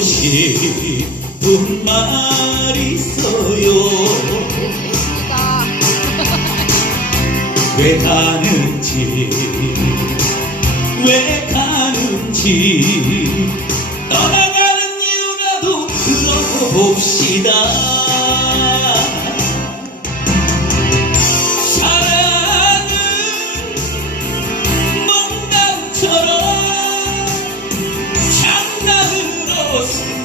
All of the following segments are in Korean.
싶은 말 있어요. 왜 가는지 왜 가는지 떠나가는 이유라도 들어봅시다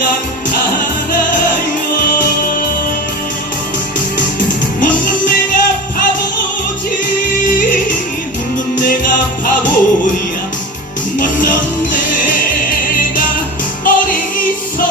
생각하나요? 묻는 내가 바보지 묻는 내가 바보야. 묻는 내가 어리석었지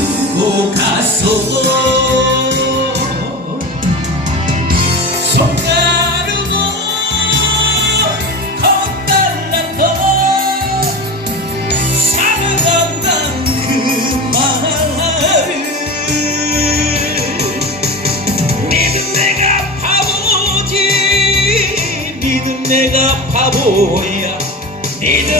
비우고 가서 손 가르고 걷달라고 사랑한단 그 말을 믿은 내가 바보지 믿은 내가 바보야. 믿은